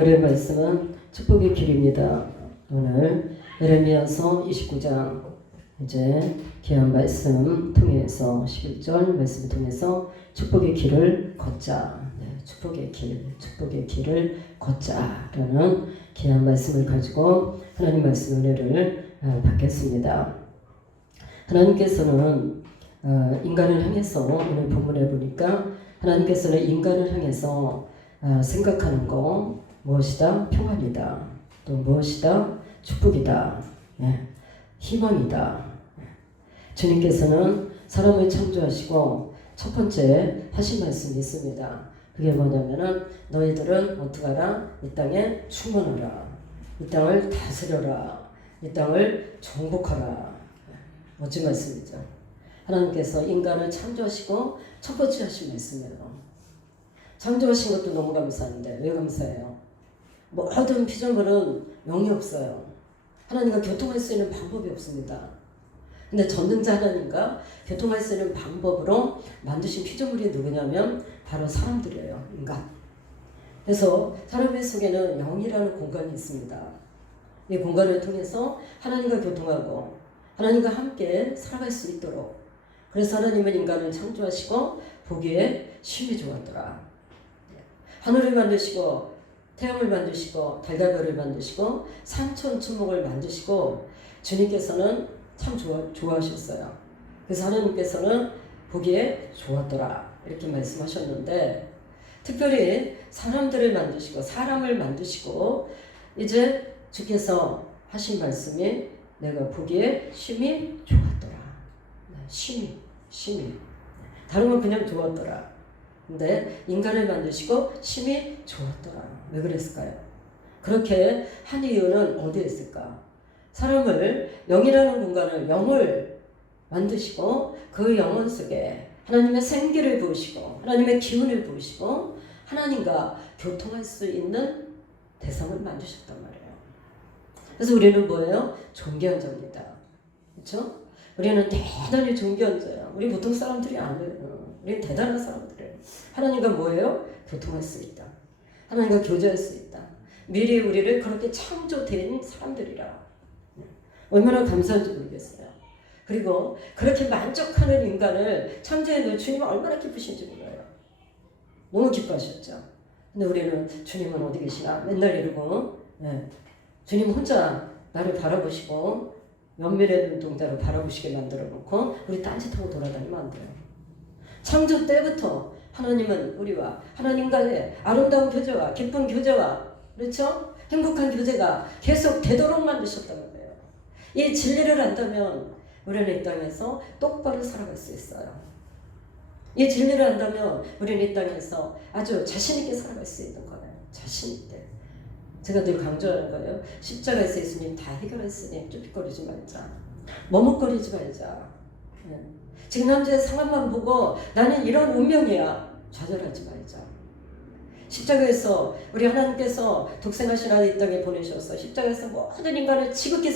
오늘의 말씀은 축복의 길입니다. 오늘 예레미야서 29장 이제 귀한 말씀 통해서 11절 말씀 통해서 축복의 길을 걷자. 축복의 길을 걷자라는 귀한 말씀을 가지고 하나님 말씀 은혜를 받겠습니다. 하나님께서는 인간을 향해서 오늘 본문에 보니까 하나님께서는 인간을 향해서 생각하는 거 무엇이다? 평안이다. 또 무엇이다? 축복이다. 희망이다. 주님께서는 사람을 창조하시고 첫 번째 하신 말씀이 있습니다. 그게 뭐냐면은 너희들은 어떡하라? 이 땅에 충만하라. 이 땅을 다스려라. 이 땅을 정복하라. 멋진 말씀이죠. 하나님께서 인간을 창조하시고 첫 번째 하신 말씀이에요. 창조하신 것도 너무 감사한데 왜 감사해요? 모든 피조물은 영이 없어요. 하나님과 교통할 수 있는 방법이 없습니다. 근데 전능자 하나님과 교통할 수 있는 방법으로 만드신 피조물이 누구냐면 바로 사람들이에요. 인간. 그래서 사람의 속에는 영이라는 공간이 있습니다. 이 공간을 통해서 하나님과 교통하고 하나님과 함께 살아갈 수 있도록, 그래서 하나님은 인간을 창조하시고 보기에 심히 좋았더라. 하늘을 만드시고 태양을 만드시고 달과 별을 만드시고 산천초목을 만드시고 주님께서는 참 좋아하셨어요. 그래서 하나님께서는 보기에 좋았더라 이렇게 말씀하셨는데, 특별히 사람들을 만드시고 사람을 만드시고 이제 주께서 하신 말씀이 내가 보기에 심히 좋았더라. 심히 다른 건 그냥 좋았더라. 근데 인간을 만드시고 심히 좋았더라. 왜 그랬을까요? 그렇게 한 이유는 어디에 있을까? 사람을, 영이라는 공간을, 영을 만드시고 그 영혼 속에 하나님의 생기를 부으시고 하나님의 기운을 부으시고 하나님과 교통할 수 있는 대상을 만드셨단 말이에요. 그래서 우리는 뭐예요? 존귀한 자입니다. 그렇죠? 우리는 대단히 존귀한 자예요. 우리 보통 사람들이 아니에요. 우리는 대단한 사람들이에요. 하나님과 뭐예요? 교통할 수 있다. 하나님과 교제할 수 있다. 미리 우리를 그렇게 창조된 사람들이라. 얼마나 감사한지 모르겠어요. 그리고 그렇게 만족하는 인간을 창조해 놓은 주님은 얼마나 기쁘신지 몰라요. 너무 기뻐하셨죠. 근데 우리는 주님은 어디 계시나 맨날 이러고 주님 혼자 나를 바라보시고 연밀의 눈동자로 바라보시게 만들어 놓고 우리 딴짓하고 돌아다니면 안 돼요. 창조 때부터 하나님은 우리와 하나님과의 아름다운 교제와 기쁜 교제와, 그렇죠? 행복한 교제가 계속 되도록 만드셨단 말이에요. 이 진리를 안다면 우리는 이 땅에서 똑바로 살아갈 수 있어요. 이 진리를 안다면 우리는 이 땅에서 아주 자신 있게 살아갈 수 있는 거예요. 자신 있게. 제가 늘 강조하는 거예요. 십자가에서 예수님 다 해결했으니 쭈삣거리지 말자. 머뭇거리지 말자. 지금 현재 상황만 보고 나는 이런 운명이야. 좌절하지 말자. 십자가에서 우리 하나님께서 독생하신 아들 이 땅에 보내셔서 십자가에서 모든 인간을 지극히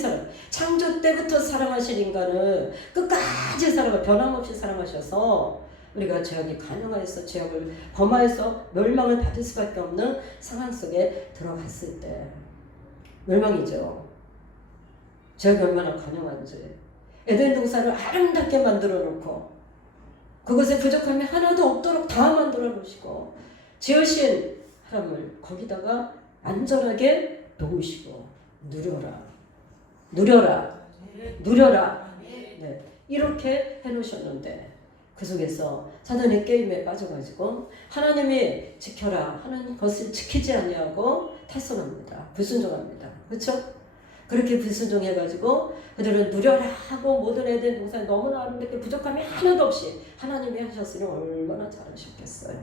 창조 때부터 사랑하신 인간을 끝까지 변함없이 사랑하셔서 우리가 죄악이 간영하여서 죄악을 범하여서 멸망을 받을 수밖에 없는 상황 속에 들어갔을 때, 멸망이죠. 죄악이 얼마나 간영한지. 에덴 동산을 아름답게 만들어 놓고 그것에 부족함이 하나도 없도록 다 만들어 놓으시고 지으신 사람을 거기다가 안전하게 놓으시고 누려라. 이렇게 해놓으셨는데 그 속에서 사단의 게임에 빠져가지고 하나님이 지켜라 하는 것을 지키지 아니하고 탈선합니다. 불순종합니다. 그렇죠? 그렇게 불순종해가지고 그들은 누려라 하고 모든 에덴 동산 너무나 아름답게 부족함이 하나도 없이 하나님이 하셨으니 얼마나 잘하셨겠어요.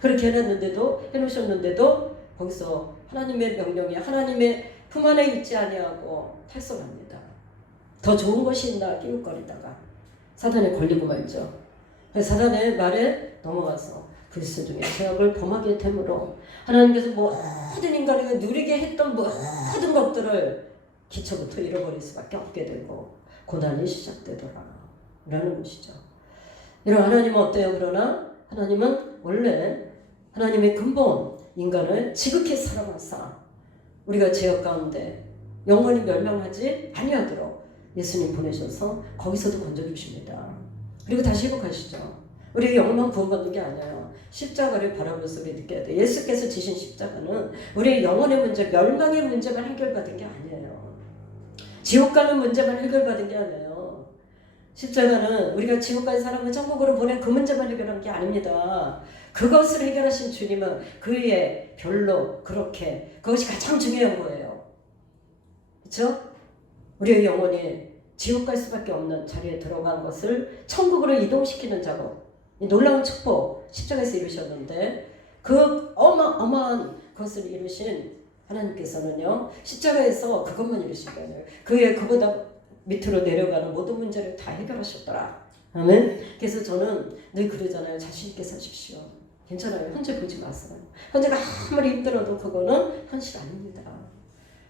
그렇게 해놓으셨는데도 거기서 하나님의 명령에 하나님의 품 안에 있지 아니하고 탈선합니다. 더 좋은 것이 있나 끼웃거리다가 사단에 걸리고 말죠. 사단의 말에 넘어가서 불순종의 죄악을 범하게 되므로 하나님께서 모든 인간에게 누리게 했던 모든 것들을 기초부터 잃어버릴 수밖에 없게 되고 고난이 시작되더라 라는 것이죠. 이런 하나님은 어때요? 그러나 하나님은 원래 하나님의 근본, 인간을 지극히 사랑하사 우리가 죄악 가운데 영원히 멸망하지 아니하도록 예수님 보내셔서 거기서도 건져주십니다. 그리고 다시 회복하시죠. 우리 영원한 구원받는 게 아니에요. 십자가를 바라보면서 우리 느껴야 돼. 예수께서 지신 십자가는 우리의 영혼의 문제, 멸망의 문제만 해결받은 게 아니에요. 지옥 가는 문제만 해결받은 게 아니에요. 십자가는 우리가 지옥 간 사람을 천국으로 보낸 그 문제만 해결한 게 아닙니다. 그것을 해결하신 주님은 그의 별로 그렇게 그것이 가장 중요한 거예요. 그렇죠? 우리의 영혼이 지옥 갈 수밖에 없는 자리에 들어간 것을 천국으로 이동시키는 작업, 이 놀라운 축복 십자가에서 이루셨는데 그 어마어마한 것을 이루신 하나님께서는요 십자가에서 그것만 이루신 게 아니에요. 그보다 밑으로 내려가는 모든 문제를 다 해결하셨더라. 아멘. 그래서 저는 늘 그러잖아요. 자신 있게 사십시오. 괜찮아요. 현재 보지 마세요. 현재가 아무리 힘들어도 그거는 현실 아닙니다.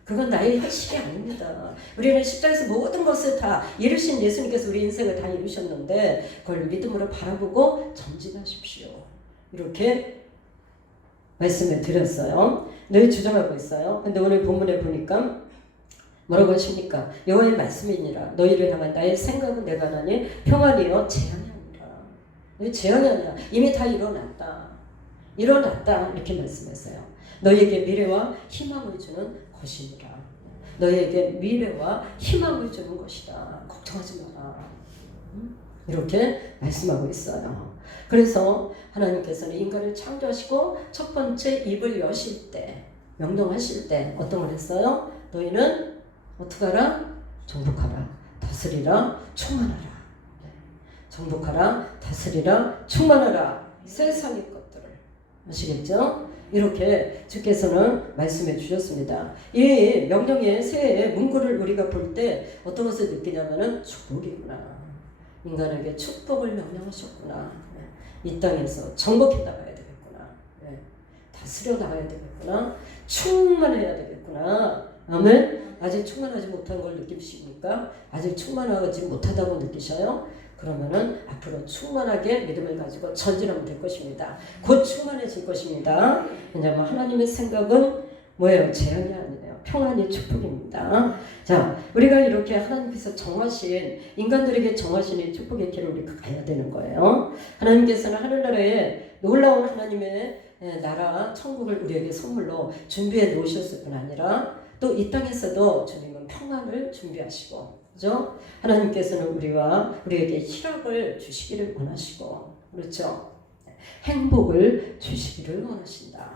그건 나의 현실이 아닙니다. 우리는 십자가에서 모든 것을 다 이루신 예수님께서 우리 인생을 다 이루셨는데 그걸 믿음으로 바라보고 전진하십시오. 이렇게 말씀을 드렸어요. 늘 주장하고 있어요. 근데 오늘 본문에 보니까 뭐라고 하십니까? 여호와의 말씀이니라. 너희를 향한 나의 생각은 내가 하나니 평안이요 재앙이 아니라. 재앙이 아니라 이미 다 일어났다. 이렇게 말씀했어요. 너희에게 미래와 희망을 주는 것이니라. 너희에게 미래와 희망을 주는 것이다. 걱정하지 마라. 이렇게 말씀하고 있어요. 그래서 하나님께서는 인간을 창조하시고 첫 번째 입을 여실 때, 명령하실 때 어떤 걸 했어요? 너희는 어떻게 하라? 정복하라, 다스리라, 충만하라. 정복하라, 다스리라, 충만하라. 세상의 것들을. 아시겠죠? 이렇게 주께서는 말씀해 주셨습니다. 이 명령의 새 문구를 우리가 볼 때 어떤 것을 느끼냐면은 축복이구나. 인간에게 축복을 명령하셨구나. 이 땅에서 정복해 나가야 되겠구나. 다스려 나가야 되겠구나. 충만해야 되겠구나. 아멘. 아직 충만하지 못한 걸 느끼십니까? 아직 충만하지 못하다고 느끼셔요? 그러면은 앞으로 충만하게 믿음을 가지고 전진하면 될 것입니다. 곧 충만해질 것입니다. 왜냐하면 하나님의 생각은 뭐예요? 재앙이 아니에요. 평안이 축복입니다. 자, 우리가 이렇게 하나님께서 정하신 인간들에게 정하신 이 축복의 길을 우리가 가야 되는 거예요. 하나님께서는 하늘나라에 놀라운 하나님의 나라 천국을 우리에게 선물로 준비해 놓으셨을 뿐 아니라 또 이 땅에서도 주님은 평안을 준비하시고, 그죠? 하나님께서는 우리에게 희락을 주시기를 원하시고, 그렇죠? 행복을 주시기를 원하신다.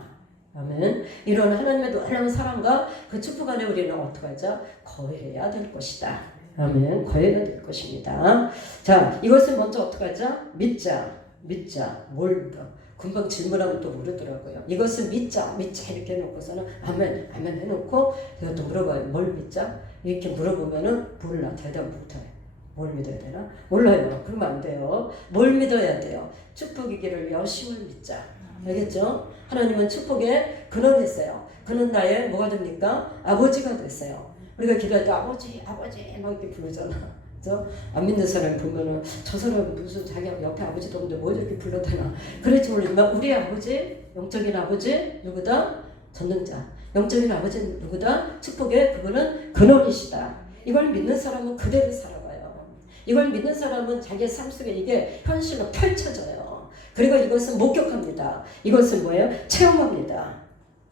아멘. 이런 하나님의 놀라운 사랑과 그 축복 안에 우리는 어떻게 하자? 거해야 될 것이다. 아멘. 거해야 될 것입니다. 자, 이것을 먼저 어떻게 하자? 믿자. 뭘 믿어? 금방 질문하고 또 물으더라고요. 이것을 믿자 이렇게 해놓고서는 아멘 해놓고 제가 또 물어봐요. 뭘 믿자? 이렇게 물어보면은 몰라. 대답 못해. 뭘 믿어야 되나? 몰라요. 그러면 안 돼요. 뭘 믿어야 돼요? 축복이기를 여심을 믿자. 알겠죠? 하나님은 축복의 근원이세요. 그는 나의 뭐가 됩니까? 아버지가 됐어요. 우리가 기도할 때 아버지 막 이렇게 부르잖아. 그죠? 안 믿는 사람 보면은 저 사람 무슨 자기 옆에 아버지도 없는데 뭐 이렇게 불러대나. 그렇지 모르지만 우리 아버지, 영적인 아버지 누구다? 전능자. 영적인 아버지 누구다? 축복의 그분은 근원이시다. 이걸 믿는 사람은 그대로 살아가요. 이걸 믿는 사람은 자기의 삶 속에 이게 현실로 펼쳐져요. 그리고 이것은 목격합니다. 이것은 뭐예요? 체험합니다.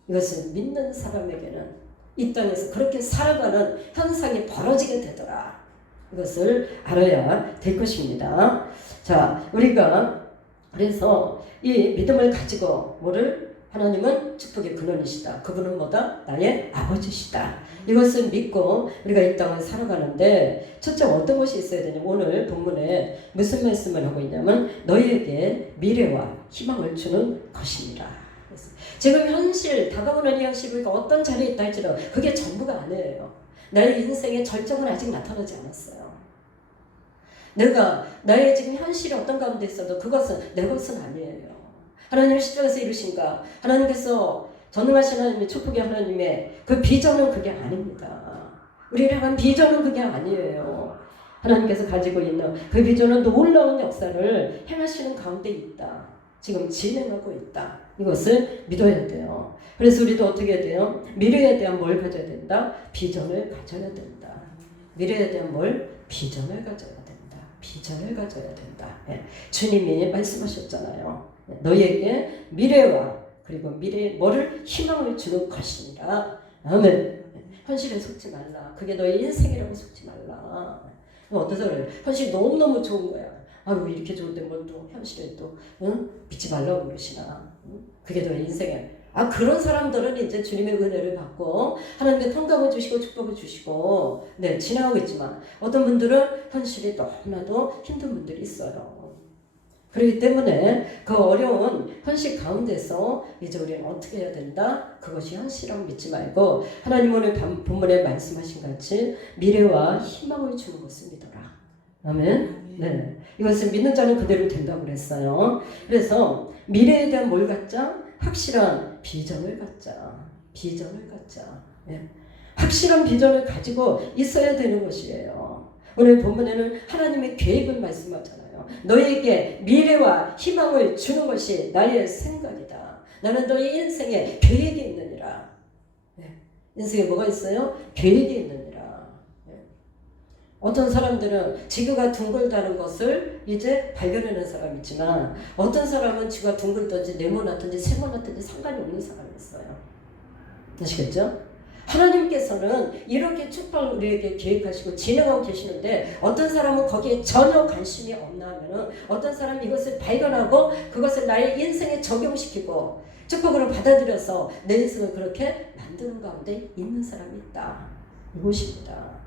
이것을 믿는 사람에게는 이 땅에서 그렇게 살아가는 현상이 벌어지게 되더라. 이것을 알아야 될 것입니다. 자, 우리가 그래서 이 믿음을 가지고 뭐를? 하나님은 축복의 근원이시다. 그분은 뭐다? 나의 아버지시다. 이것을 믿고 우리가 이 땅을 살아가는데 첫째 어떤 것이 있어야 되냐? 오늘 본문에 무슨 말씀을 하고 있냐면 너희에게 미래와 희망을 주는 것이니라. 지금 현실, 다가오는 이 현실 우리가 어떤 자리에 있다 할지라도 그게 전부가 아니에요. 나의 인생의 절정은 아직 나타나지 않았어요. 내가 나의 지금 현실이 어떤 가운데 있어도 그것은 내 것은 아니에요. 하나님의 십자가에서 이루신가? 하나님께서 전능하신 하나님의 축복의 하나님의 그 비전은 그게 아닙니다. 우리를 향한 비전은 그게 아니에요. 하나님께서 가지고 있는 그 비전은 놀라운 역사를 행하시는 가운데 있다. 지금 진행하고 있다. 이것을 믿어야 돼요. 그래서 우리도 어떻게 해야 돼요? 미래에 대한 뭘 가져야 된다? 비전을 가져야 된다. 미래에 대한 뭘? 비전을 가져야 된다. 비전을 가져야 된다. 예. 주님이 말씀하셨잖아요. 너희에게 미래와 그리고 미래에 뭐를 희망을 주는 것이니라. 아멘. 현실에 속지 말라. 그게 너의 인생이라고 속지 말라. 어떤 사람이 현실이 너무너무 좋은 거야. 아유 이렇게 좋은데 뭘 또 현실에 또 믿지 말라고 그러시나. 그게 너의 인생이야. 그런 사람들은 이제 주님의 은혜를 받고 하나님의 평강을 주시고 축복을 주시고 네 지나가고 있지만 어떤 분들은 현실이 너무나도 힘든 분들이 있어요. 그렇기 때문에 그 어려운 현실 가운데서 이제 우리는 어떻게 해야 된다? 그것이 현실이라고 믿지 말고 하나님 오늘 본문에 말씀하신 같이 미래와 희망을 주는 것을 믿어라. 아멘. 네, 이것을 믿는 자는 그대로 된다고 그랬어요. 그래서 미래에 대한 뭘 갖자? 확실한 비전을 갖자. 비전을 갖자. 네. 확실한 비전을 가지고 있어야 되는 것이에요. 오늘 본문에는 하나님의 계획을 말씀하잖아요. 너에게 미래와 희망을 주는 것이 나의 생각이다. 나는 너의 인생에 계획이 있느니라. 네. 인생에 뭐가 있어요? 계획이 있느니라. 네. 어떤 사람들은 지구가 둥글다는 것을 이제 발견하는 사람이 있지만 어떤 사람은 지구가 둥글든지 네모나든지 세모나든지 상관이 없는 사람이 있어요. 아시겠죠? 하나님께서는 이렇게 축복을 우리에게 계획하시고 진행하고 계시는데 어떤 사람은 거기에 전혀 관심이 없나 하면은 어떤 사람은 이것을 발견하고 그것을 나의 인생에 적용시키고 축복으로 받아들여서 내 인생을 그렇게 만드는 가운데 있는 사람이 있다. 이것입니다.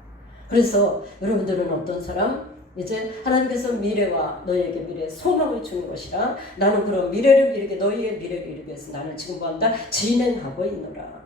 그래서 여러분들은 어떤 사람? 이제 하나님께서 미래와 너희에게 미래의 소망을 주는 것이라 나는 그런 미래를 이루게 너희의 미래를 이루기 위해서 나는 지금 뭐한다? 진행하고 있노라.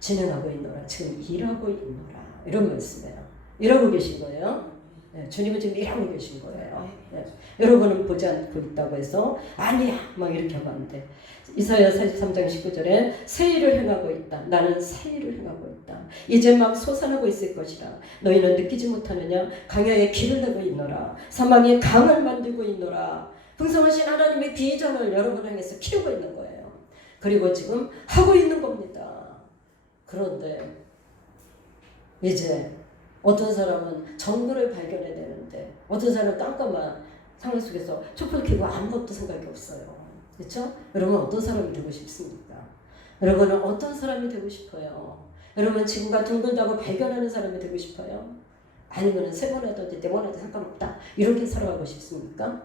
진행하고 있노라. 지금 일하고 있노라. 이런 말씀이에요. 일하고 계신 거예요. 네, 주님은 지금 일하고 계신 거예요. 네. 여러분은 보지 않고 있다고 해서 아니야 막 이렇게 하면 안 돼. 이사야 43장 19절에 새 일을 행하고 있다. 나는 새 일을 행하고 있다. 이제 막 솟아나고 있을 것이라. 너희는 느끼지 못하느냐? 강야에 길을 내고 있노라. 사망에 강을 만들고 있노라. 풍성하신 하나님의 비전을 여러분 향해서 키우고 있는 거예요. 그리고 지금 하고 있는 겁니다. 그런데 이제 어떤 사람은 정글을 발견해야 되는데 어떤 사람은 깜깜한 상황 속에서 촛불 켜고 아무것도 생각이 없어요. 그렇죠? 여러분 어떤 사람이 되고 싶습니까? 여러분은 어떤 사람이 되고 싶어요? 여러분 지구가 둥글다고 발견하는 사람이 되고 싶어요? 아니면 세모나든지 네모나든지 상관없다 이렇게 살아가고 싶습니까?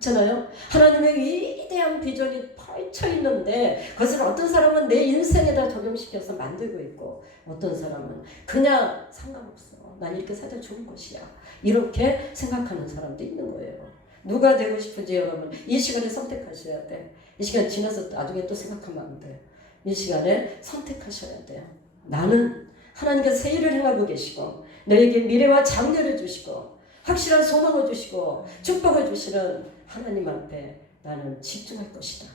그렇잖아요. 하나님의 위대한 비전이 펼쳐 있는데 그것을 어떤 사람은 내 인생에다 적용시켜서 만들고 있고 어떤 사람은 그냥 상관없어. 난 이렇게 살다 좋은 것이야. 이렇게 생각하는 사람도 있는 거예요. 누가 되고 싶은지 여러분 이 시간에 선택하셔야 돼. 이 시간 지나서 나중에 또 생각하면 안 돼. 이 시간에 선택하셔야 돼요. 나는 하나님께서 새 일을 행하고 계시고 너에게 미래와 장래를 주시고 확실한 소망을 주시고 축복을 주시는 하나님 앞에 나는 집중할 것이다.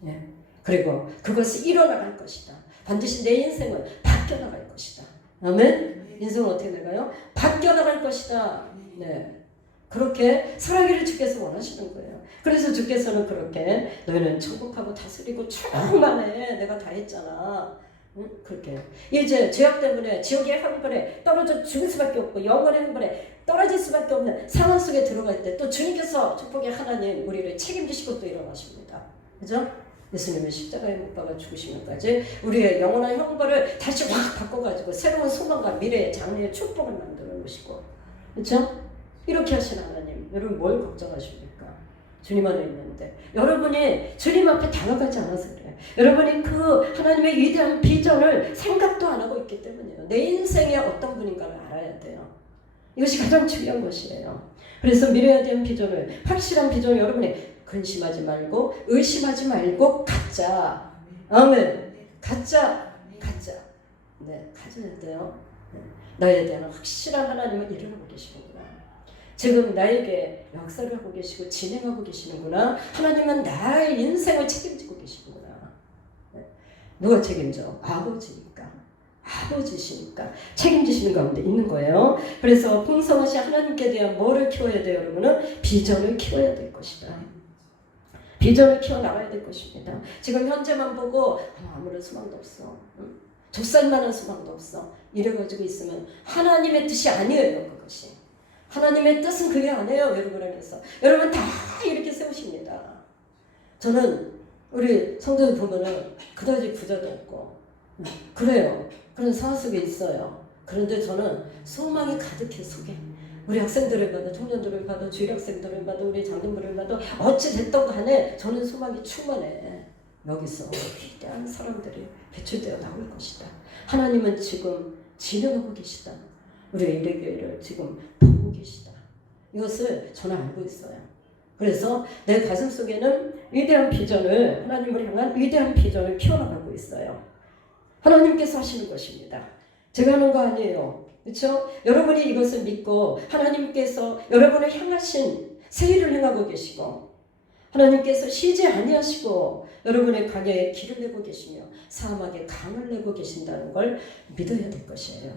네. 그리고 그것이 일어나갈 것이다. 반드시 내 인생은 바뀌어나갈 것이다. 아멘? 인생은 어떻게 나가요? 바뀌어나갈 것이다. 네. 그렇게 살아가기를 주께서 원하시는 거예요. 그래서 주께서는 그렇게 너희는 천국하고 다스리고 충만해. 내가 다 했잖아. 응? 그렇게 이제 죄악 때문에 지옥의 형벌에 떨어져 죽을 수밖에 없고 영원의 형벌에 떨어질 수밖에 없는 상황 속에 들어갈 때 또 주님께서 축복의 하나님 우리를 책임지시고 또 일어나십니다. 그죠? 예수님은 십자가에 못 박아 죽으시면까지 우리의 영원한 형벌을 다시 확 바꿔가지고 새로운 소망과 미래의 장래의 축복을 만들어 놓으시고 그죠? 이렇게 하신 하나님 여러분 뭘 걱정하십니까? 주님 안에 있는데 여러분이 주님 앞에 다가가지 않아서 그래요. 여러분이 그 하나님의 위대한 비전을 생각도 안 하고 있기 때문이에요. 내 인생에 어떤 분인가를 알아야 돼요. 이것이 가장 중요한 것이에요. 그래서 미래에 대한 비전을 확실한 비전을 여러분이 근심하지 말고 의심하지 말고 갖자. 아멘. 갖자. 네, 가져야 돼요. 네. 나에 대한 확실한 하나님을 일어나고 계시는구나. 지금 나에게 역사를 하고 계시고 진행하고 계시는구나. 하나님은 나의 인생을 책임지고 계시는구나. 네. 누가 책임져? 아버지시니까 책임지시는 가운데 있는 거예요. 그래서 풍성하신 하나님께 대한 뭐를 키워야 돼요? 여러분은 비전을 키워야 될 것이다. 비전을 키워나가야 될 것입니다. 지금 현재만 보고 아무런 소망도 없어. 좁쌀만한 소망도 없어. 이래가지고 있으면 하나님의 뜻이 아니에요. 그것이. 하나님의 뜻은 그게 아니에요. 여러분 안에서. 여러분 다 이렇게 세우십니다. 저는 우리 성도들 보면은 그다지 부자도 없고 그래요. 그런 상황 속에 있어요. 그런데 저는 소망이 가득해 속에. 우리 학생들을 봐도 청년들을 봐도 주일학생들을 봐도 우리 장님들을 봐도 어찌 됐던 간에 저는 소망이 충만해. 여기서 위대한 사람들이 배출되어 나올 것이다. 하나님은 지금 진행하고 계시다. 우리 일회교회를 지금 보고 계시다. 이것을 저는 알고 있어요. 그래서 내 가슴 속에는 위대한 비전을 하나님을 향한 위대한 비전을 키워나가고 있어요. 하나님께서 하시는 것입니다. 제가 하는 거 아니에요. 그렇죠? 여러분이 이것을 믿고 하나님께서 여러분을 향하신 새 일을 행하고 계시고 하나님께서 쉬지 아니하시고 여러분의 광야에 길을 내고 계시며 사막에 강을 내고 계신다는 걸 믿어야 될 것이에요.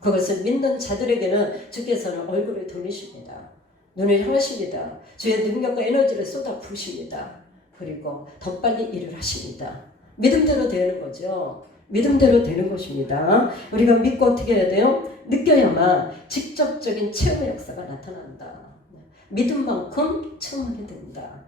그것을 믿는 자들에게는 주께서는 얼굴을 돌리십니다. 눈을 향하십니다. 주의 능력과 에너지를 쏟아 부으십니다. 그리고 더 빨리 일을 하십니다. 믿음대로 되는 거죠. 믿음대로 되는 것입니다. 우리가 믿고 어떻게 해야 돼요? 느껴야만 직접적인 체험의 역사가 나타난다. 믿음만큼 체험하게 된다.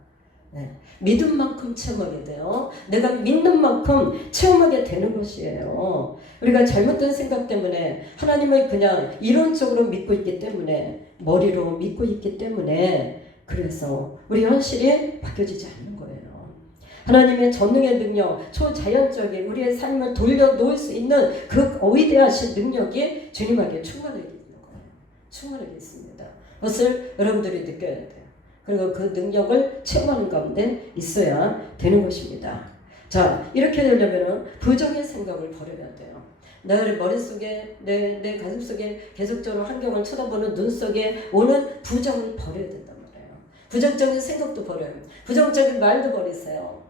믿음만큼 체험하게 돼요. 내가 믿는 만큼 체험하게 되는 것이에요. 우리가 잘못된 생각 때문에 하나님을 그냥 이론적으로 믿고 있기 때문에 머리로 믿고 있기 때문에 그래서 우리 현실이 바뀌어지지 않는 거예요. 하나님의 전능의 능력, 초자연적인 우리의 삶을 돌려놓을 수 있는 그 위대하신 능력이 주님에게 충만하게 있는 거예요. 충만하게 있습니다. 그것을 여러분들이 느껴야 돼요. 그리고 그 능력을 체험하는 가운데 있어야 되는 것입니다. 자, 이렇게 되려면 부정의 생각을 버려야 돼요. 내 머릿속에, 내 가슴속에 계속적으로 환경을 쳐다보는 눈 속에 오는 부정을 버려야 된단 말이에요. 부정적인 생각도 버려요. 부정적인 말도 버리세요.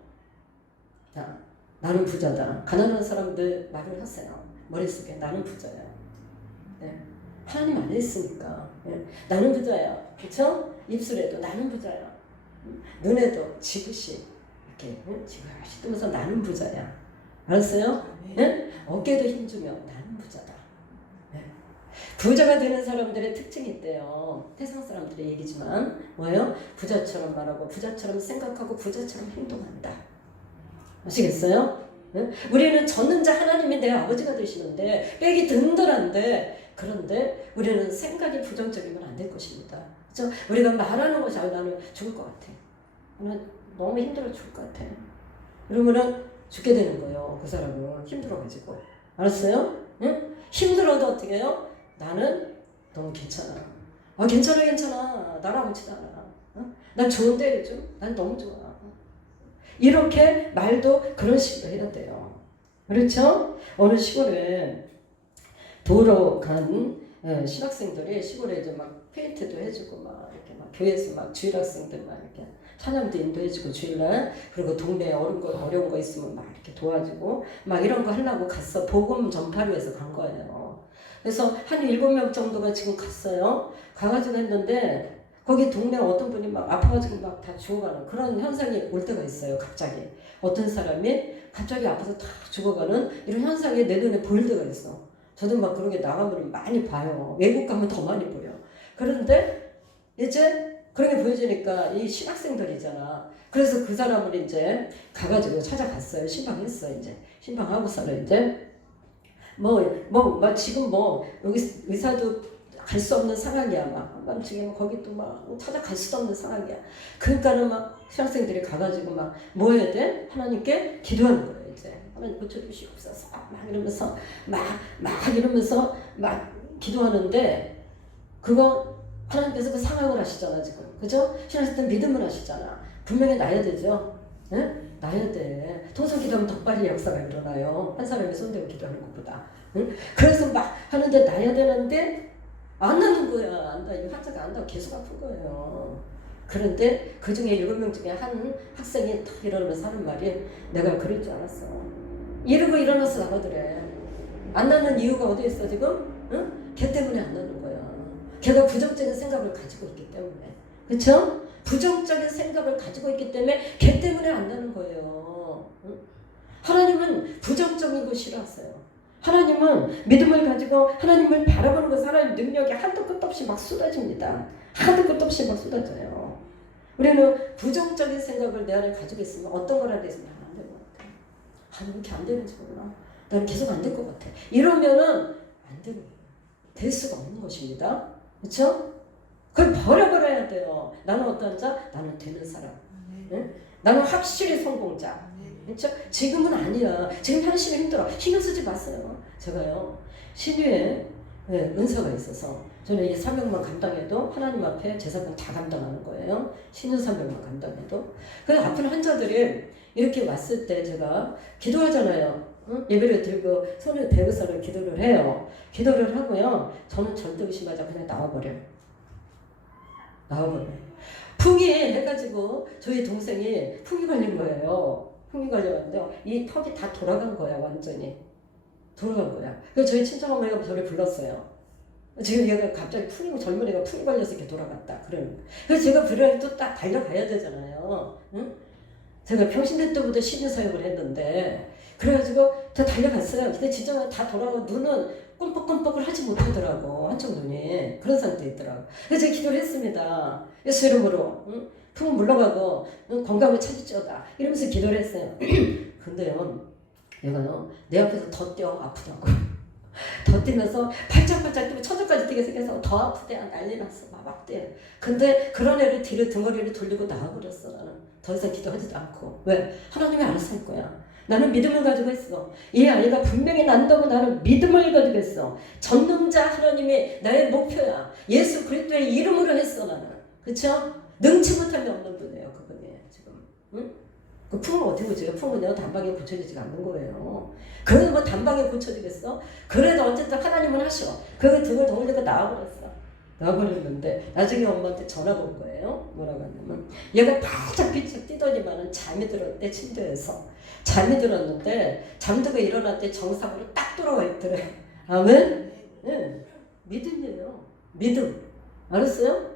자, 나는 부자다. 가난한 사람들 말을 하세요. 머릿속에 나는 부자야. 네. 하나님 안에 있으니까. 네. 나는 부자야. 그쵸? 입술에도 나는 부자야. 눈에도 지그시 이렇게 지그시 뜨면서 나는 부자야. 알았어요? 네? 어깨도 힘주며 나는 부자다. 네. 부자가 되는 사람들의 특징이 있대요. 세상 사람들의 얘기지만 뭐예요? 부자처럼 말하고 부자처럼 생각하고 부자처럼 행동한다. 아시겠어요? 네? 우리는 전능자 하나님이 내 아버지가 되시는데 빽이 든든한데 그런데 우리는 생각이 부정적이면 안 될 것입니다. 그렇죠? 우리가 말하는 것이 나는 죽을 것 같아. 나는 너무 힘들어 죽을 것 같아. 그러면은 죽게 되는 거예요. 그 사람은 힘들어가지고. 알았어요? 응? 힘들어도 어떻게 해요? 나는 너무 괜찮아. 괜찮아. 나랑 묻지도 않아. 응? 난 좋은데 요즘? 난 너무 좋아. 이렇게 말도 그런 식으로 해야 돼요. 그렇죠? 어느 시골에 도로 간 신학생들이 시골에 이제 막 페인트도 해주고 막 이렇게 막 교회에서 막 주일학생들 막 이렇게 찬양도 인도해주고 주일날 그리고 동네에 어려운 거 있으면 막 이렇게 도와주고 막 이런 거 하려고 갔어. 복음 전파를 위해서 간 거예요. 그래서 한 7명 정도가 지금 갔어요. 가가지고 했는데 거기 동네 어떤 분이 막 아파가지고 막 다 죽어가는 그런 현상이 올 때가 있어요. 갑자기 어떤 사람이 갑자기 아파서 다 죽어가는 이런 현상이 내 눈에 보일 때가 있어. 저도 막 그런 게 나가면 많이 봐요. 외국 가면 더 많이 보여. 그런데 이제 그런 게 보여지니까 이 신학생들이잖아. 그래서 그 사람을 이제 가가지고 찾아갔어요. 신방했어. 이제 신방하고서는 이제 막 지금 여기 의사도 갈 수 없는 상황이야. 막 한밤중에 거기 또 막 찾아갈 수도 없는 상황이야. 그러니까는 막 신학생들이 가가지고 막 뭐 해야 돼? 하나님께 기도하는 거예요. 이제 하나님 고쳐주시옵소서 막 이러면서 막 기도하는데 그거 하나님께서 그 상황을 하시잖아 지금. 그죠? 신학생들 믿음을 하시잖아. 분명히 나야 되죠. 네? 나야 돼. 통성 기도하면 더 빨리 역사가 일어나요. 한 사람이 손대고 기도하는 것보다. 응? 그래서 막 하는데 나야 되는데 안 나는 거야. 이 환자가 안다고 계속 아픈 거예요. 그런데 그 중에 7명 중에 한 학생이 탁 일어나면서 하는 말이 내가 그럴 줄 알았어. 이러고 일어나서 나가더래. 안 나는 이유가 어디 있어 지금? 응? 걔 때문에 안 나는 거야. 걔가 부정적인 생각을 가지고 있기 때문에. 그쵸? 부정적인 생각을 가지고 있기 때문에 걔 때문에 안 나는 거예요. 하나님은 부정적인 거 싫어하세요. 하나님은 믿음을 가지고 하나님을 바라보는 것, 하나님 능력이 한도 끝도 없이 막 쏟아집니다. 한도 끝도 없이 막 쏟아져요. 우리는 부정적인 생각을 내 안에 가지고 있으면 어떤 거라도 있으면 안 될 것 같아. 왜 이렇게 안 되는지 몰라. 나는 계속 안 될 것 같아. 이러면은 안 되는 거예요. 될 수가 없는 것입니다. 그렇죠? 그걸 버려버려야 돼요. 나는 어떤 자? 나는 되는 사람. 응? 나는 확실히 성공자. 그렇죠? 지금은 아니야. 지금 현실이 힘들어. 신경 쓰지 마세요. 제가요. 신유에 은사가 있어서 저는 이 사명만 감당해도 하나님 앞에 제 사명 다 감당하는 거예요. 신유 사명만 감당해도. 그래서 아픈 환자들이 이렇게 왔을 때 제가 기도하잖아요. 응? 예배를 들고 손을 대고서는 기도를 해요. 기도를 하고요. 저는 절대 의심하자 그냥 나와버려요. 풍이 해가지고 저희 동생이 풍이 걸린 거예요. 풍이 걸려가지고 이 턱이 다 돌아간 거야. 완전히 돌아간 거야. 그래서 저희 친정어머니가 저를 불렀어요. 지금 얘가 갑자기 젊은 애가 풍이 걸려서 이렇게 돌아갔다 그러는 거예요. 그래서 제가 그래 또 딱 달려가야 되잖아요. 응? 제가 평신대 때부터 신유사역을 했는데 그래가지고 다 달려갔어요. 근데 진짜 다 돌아가고 눈은 껌뻑껌뻑을 하지 못하더라고. 한쪽 눈이 그런 상태에 있더라고. 그래서 제가 기도를 했습니다. 예수 이름으로 응? 풍은 물러가고 응? 건강을 찾을지어다 이러면서 기도를 했어요. 근데요 얘가요 내 앞에서 더 뛰어 아프다고. 더 뛰면서 발짝발짝 뛰고 천장까지 뛰게 생겨서 더 아프대. 난리 났어. 막 뛰어. 근데 그런 애를 뒤로 등허리를 돌리고 나와버렸어. 나는 더 이상 기도하지도 않고. 왜? 하나님이 알아서 할 거야. 나는 믿음을 가지고 있어. 이 아이가 분명히 난다고 나는 믿음을 가지고 있어. 전능자 하나님이 나의 목표야. 예수 그리스도의 이름으로 했어 나는. 그렇죠? 능치 못함이 없는 분이에요. 그분이 지금. 응? 그 품을 어떻게 고쳐요? 품은 내가 단방에 고쳐지지가 않는 거예요. 그래도 뭐 단방에 고쳐지겠어? 그래도 어쨌든 하나님은 하셔. 그거 등을 돌리고 나와버렸어. 나와버렸는데 나중에 엄마한테 전화가 온 거예요. 뭐라고 하냐면 얘가 바짝 비쩍 뛰더니만은 잠이 들었대. 침대에서 잠이 들었는데 잠들고 일어났대. 정상으로 딱 돌아와 있더래. 아멘? 네. 믿음이에요. 믿음. 알았어요?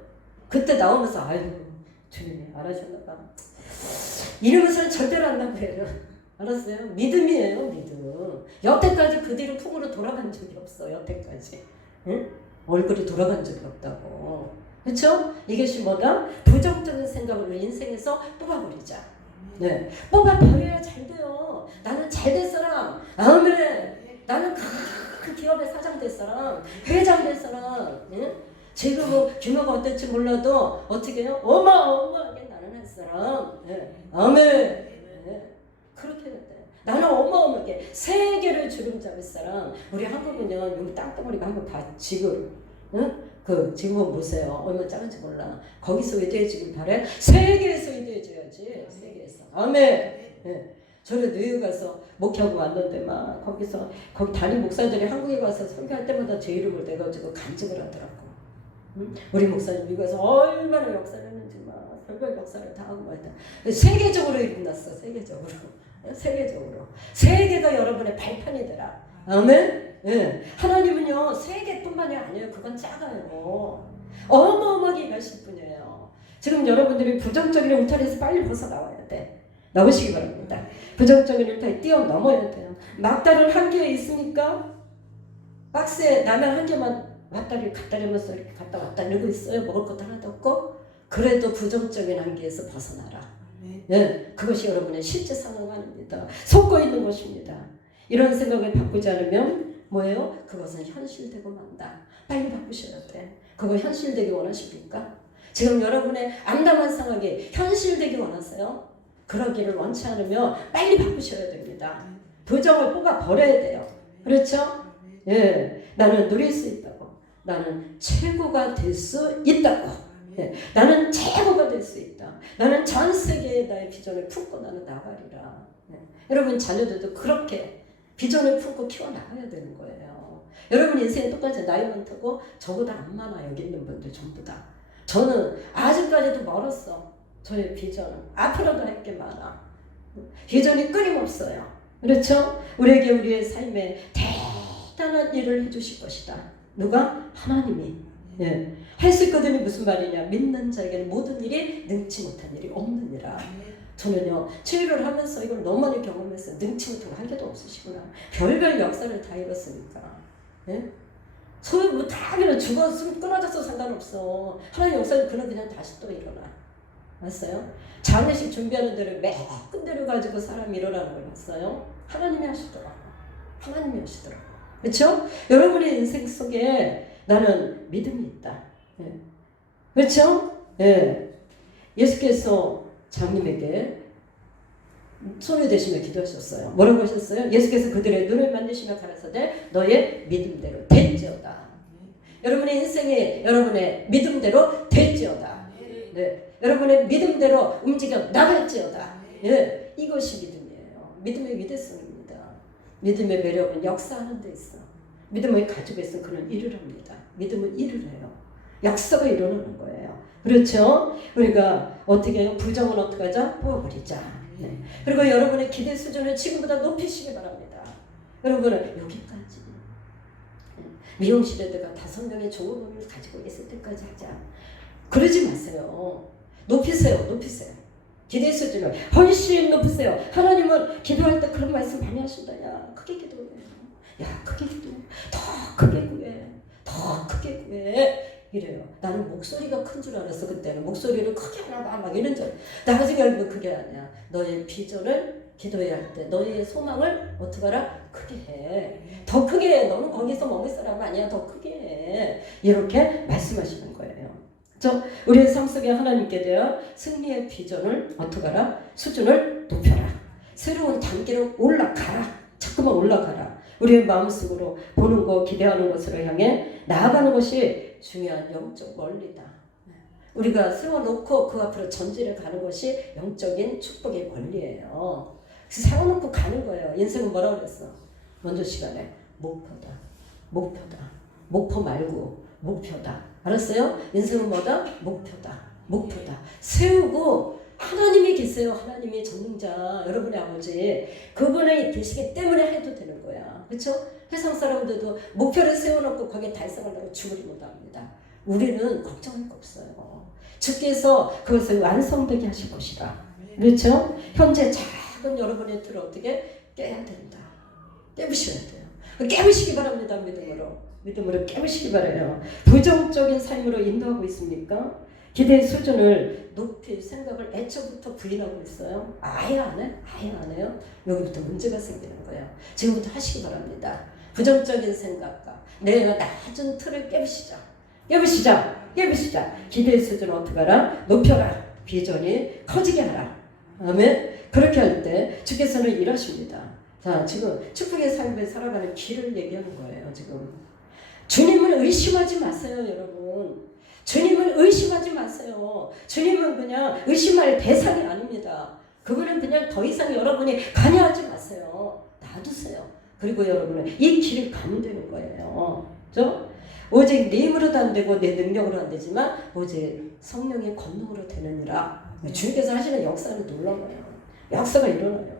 그때 나오면서 아유 주님이 알아주셨나 봐. 이러면서는 절대로 안 나고요. 알았어요? 믿음이에요. 믿음. 여태까지 그 뒤로 풍으로 돌아간 적이 없어. 여태까지. 응? 얼굴이 돌아간 적이 없다고. 그렇죠? 이것이 뭐다? 부정적인 생각을 인생에서 뽑아버리자. 네, 뽑아버려야 잘 돼요. 나는 잘 될 사람. 아멘. 나는 그 기업의 사장 될 사람, 회장 될 사람. 예? 지금 뭐 규모가 어떨지 몰라도 어떻게 해요? 어마어마하게 나는 할 사람. 예. 아멘. 예. 그렇게 해야 돼. 나는 어마어마하게 세계를 주름잡을 사람. 우리 한국은요, 여기 땅덩어리가 한번 봐. 지금, 응? 그 지금 보세요. 얼마나 작은지 몰라. 거기서 위대해지길 바래. 세계에서 위대해져야지. 세계에서. 아멘. 예. 저를 뉴욕 가서 목회하고 왔는데 막 거기서 거기 담임 목사들이 한국에 가서 설교할 때마다 제 이름을 내가지고 간증을 하더라고. 응? 우리 목사님 미국에서 얼마나 역사를 했는지 막 별별 역사를 다 하고 말다. 세계적으로 이름 났어. 세계적으로. 세계적으로. 세계가 여러분의 발판이 되라. 아멘. 예. 하나님은요 세계뿐만이 아니에요. 그건 작아요. 어마어마하게 일하실 분이에요. 지금 여러분들이 부정적인 울타리에서 빨리 벗어나와야 돼. 나오시기 바랍니다. 부정적인 울타리 뛰어넘어야 돼요. 막다른 한계에 있으니까 박스에 라면 한 개만 왔다리 갔다리면서 이렇게 갔다 왔다 이러고 있어요. 먹을 것도 하나도 없고. 그래도 부정적인 한계에서 벗어나라. 네, 그것이 여러분의 실제 상황 아닙니다. 속고 있는 것입니다. 이런 생각을 바꾸지 않으면 뭐예요? 그것은 현실되고 만다. 빨리 바꾸셔야 돼. 그거 현실되기 원하십니까? 지금 여러분의 암담한 상황이 현실되기 원하세요? 그러기를 원치 않으면 빨리 바꾸셔야 됩니다. 부정을 뽑아 버려야 돼요. 그렇죠? 예, 나는 누릴 수 있다고. 나는 최고가 될 수 있다고. 예, 나는 최고가 될 수 있다. 나는 전 세계에 나의 비전을 품고 나는 나가리라. 예, 여러분 자녀들도 그렇게 비전을 품고 키워나가야 되는 거예요. 여러분 인생에 똑같이 나이 많다고 저보다 안 많아. 여기 있는 분들 전부 다. 저는 아직까지도 멀었어. 저의 비전은. 앞으로도 할 게 많아. 비전이 끊임없어요. 그렇죠? 우리에게 우리의 삶에 대단한 일을 해주실 것이다. 누가? 하나님이. 예. 할 수 있거든요. 무슨 말이냐. 믿는 자에게는 모든 일이 능치 못한 일이 없느니라. 저는요, 치유를 하면서 이걸 너무 많이 경험했어요. 능치 못한 거 한 개도 없으시구나. 별별 역사를 다 이뤘으니까. 예? 소위 뭐다 그냥 죽었으면 끊어져서 상관없어. 하나님 역사는 그냥 다시 또 일어나. 봤어요? 장례식 준비하는 대로 매 끈대로 가지고 사람이 일어나는 걸 봤어요? 하나님이 하시더라고. 하나님이 하시더라고. 그렇죠? 여러분의 인생 속에 나는 믿음이 있다. 예. 그렇죠? 예. 예수께서 장님에게 손을 대시며 기도하셨어요. 뭐라고 하셨어요? 예수께서 그들의 눈을 만지시며 가라사대 너의 믿음대로 될지어다. 여러분의 인생이 여러분의 믿음대로 될지어다. 네. 여러분의 믿음대로 움직여 나갈지어다. 예. 이것이 믿음이에요. 믿음의 위대성입니다. 믿음의 매력은 역사하는 데 있어. 믿음을 가지고 있으면 그는 일을 합니다. 믿음은 일을 해요. 역사가 일어나는 거예요. 그렇죠? 우리가 어떻게 해요? 부정은 어떻게 하자? 뽑아버리자. 네. 그리고 여러분의 기대 수준을 지금보다 높이시기 바랍니다. 여러분은 여기까지. 미용실에다가 5명의 종업원을 가지고 있을 때까지 하자. 그러지 마세요. 높이세요. 높이세요. 기대 수준을 훨씬 높으세요. 하나님은 기도할 때 그런 말씀 많이 하신다. 야, 크게 기도해. 야, 크게 기도해. 더 크게 구해. 더 크게 구해. 이래요. 나는 목소리가 큰 줄 알았어. 그때는 목소리를 크게 하나 막 이런 줄. 나중에 알고 그게 아니야. 너의 비전을 기도해야 할 때 너의 소망을 어떻게 하라? 크게 해. 더 크게 해. 너는 거기서 머물 사람 아니야. 더 크게 해. 이렇게 말씀하시는 거예요. 그렇죠? 우리의 삶 속에 하나님께 대한 승리의 비전을 어떻게 하라? 수준을 높여라. 새로운 단계로 올라가라. 자꾸만 올라가라. 우리의 마음속으로 보는 것, 기대하는 것으로 향해 나아가는 것이 중요한 영적 원리다. 우리가 세워놓고 그 앞으로 전진해 가는 것이 영적인 축복의 권리예요. 그래서 세워놓고 가는 거예요. 인생은 뭐라고 그랬어? 먼저 시간에 목표다. 목표다. 목표 말고 목표다. 알았어요? 인생은 뭐다? 목표다. 목표다. 세우고 하나님이 계세요. 하나님이 전능자, 여러분의 아버지. 그분이 계시기 때문에 해도 되는 거야. 그렇죠? 세상 사람들도 목표를 세워놓고 거기에 달성하려고 죽으리 못합니다. 우리는 걱정할 거 없어요. 주께서 그것을 완성되게 하실 것이다. 그렇죠? 현재 작은 여러분의 틀을 어떻게 깨야 된다. 깨부셔야 돼요. 깨부시기 바랍니다. 믿음으로. 믿음으로 깨부시기 바라요. 부정적인 삶으로 인도하고 있습니까? 기대의 수준을 높일 생각을 애초부터 부인하고 있어요. 아예 안 해? 아예 안 해요? 여기부터 문제가 생기는 거예요. 지금부터 하시기 바랍니다. 부정적인 생각과 내가 낮은 틀을 깨부시자. 깨부시자. 깨부시자. 기대의 수준을 어떻게 하라? 높여라. 비전이 커지게 하라. 아멘. 그렇게 할 때 주께서는 일하십니다. 자, 지금 축복의 삶을 살아가는 길을 얘기하는 거예요. 지금 주님을 의심하지 마세요, 여러분. 주님을 의심하지 마세요. 주님은 그냥 의심할 대상이 아닙니다. 그분은 그냥 더 이상 여러분이 관여하지 마세요. 놔두세요. 그리고 여러분은 이 길을 가면 되는 거예요. 그렇죠? 오직 네 힘으로도 안 되고 내 능력으로 안 되지만 오직 성령의 권능으로 되느니라. 주님께서 하시는 역사는 놀라워요. 역사가 일어나요.